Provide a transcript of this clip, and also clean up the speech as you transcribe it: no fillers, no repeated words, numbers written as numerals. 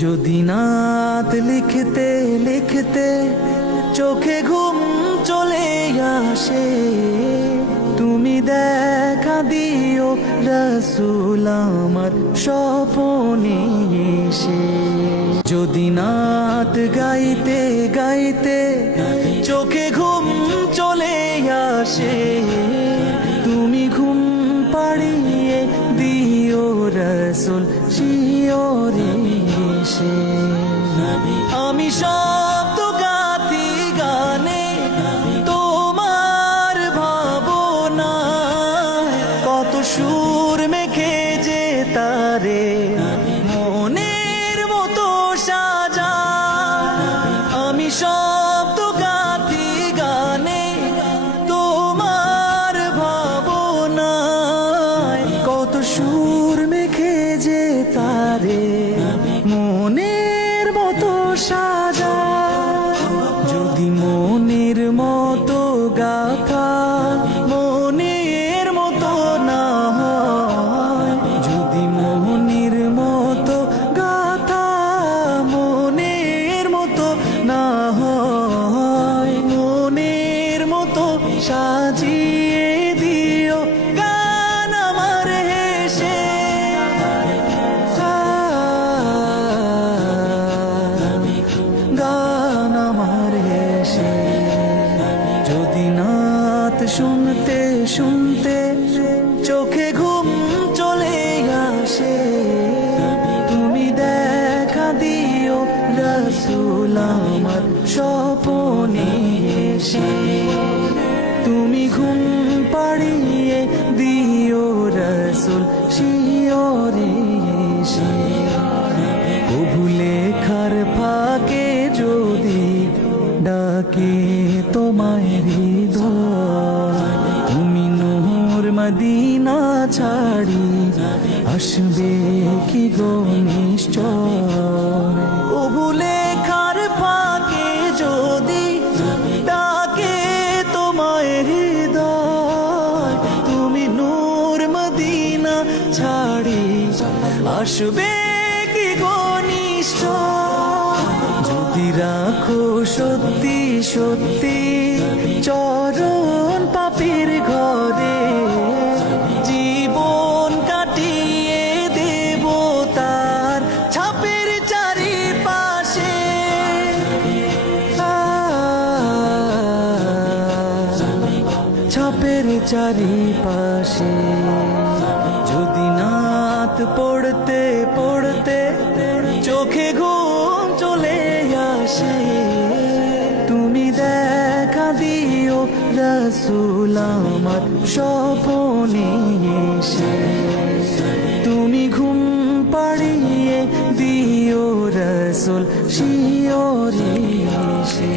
যদি নাত লিখতে লিখতে চোখে ঘুম চলে আসে, তুমি দেখা দিও রাসূল আমার স্বপনে এসে। যদি নাত গাইতে গাইতে চোখে ঘুম চলে আসে, তুমি ঘুম পাড়িয়ে দিও রাসূল শিয়রে এসে। আমি শব্দ গাথি গানে তোমার ভাবনা, কত সুর মেখে যে তারে মনের মতো সাজা। আমি শব্দ গাথি গানে তোমার ভাবনা, কত সুর মেখে যে তারে মনের মতো সাজা। যদি মনের মতো গাথা মনের মতো না হয়, যদি মনের মতো গাথা মনের মতো না হয়, মনের মতো সাজিয়ে দিও গান আমার হেসে। গান আমার হেসে। যদি নাত শুনতে শুনতে চোখে ঘুম চলে আসে, তুমি দেখা দিও রাসূল আমার স্বপনে এসে। তুমি ঘুম পাড়িয়ে দিও রাসূল শিয়রে এসে। কবু লেখার ফাঁকে যদি ডাকে তোমায় হৃদয়, তুমি নূর মদিনা ছাড়ি আসবে কি গো নিশ্চয়। কবু লেখার ফাঁকে যদি ডাকে তোমায় হৃদয়, তুমি নূর মদিনা ছাড়ি আসবে কি গো নিশ্চয়। যদি রাখো সত্যি সত্যি চরণ পাপীর ঘরে, জীবন কাটিয়ে দেব তার ছাপের চারিপাশে। ছাপের চারিপাশে। যদি নাত পড়তে পড়তে চোখে ঘুম চলে আসে, তুমি দেখা দিও রাসূল আমার স্বপনে এসে। তুমি ঘুম পাড়িয়ে দিও রাসূল শিয়রে এসে।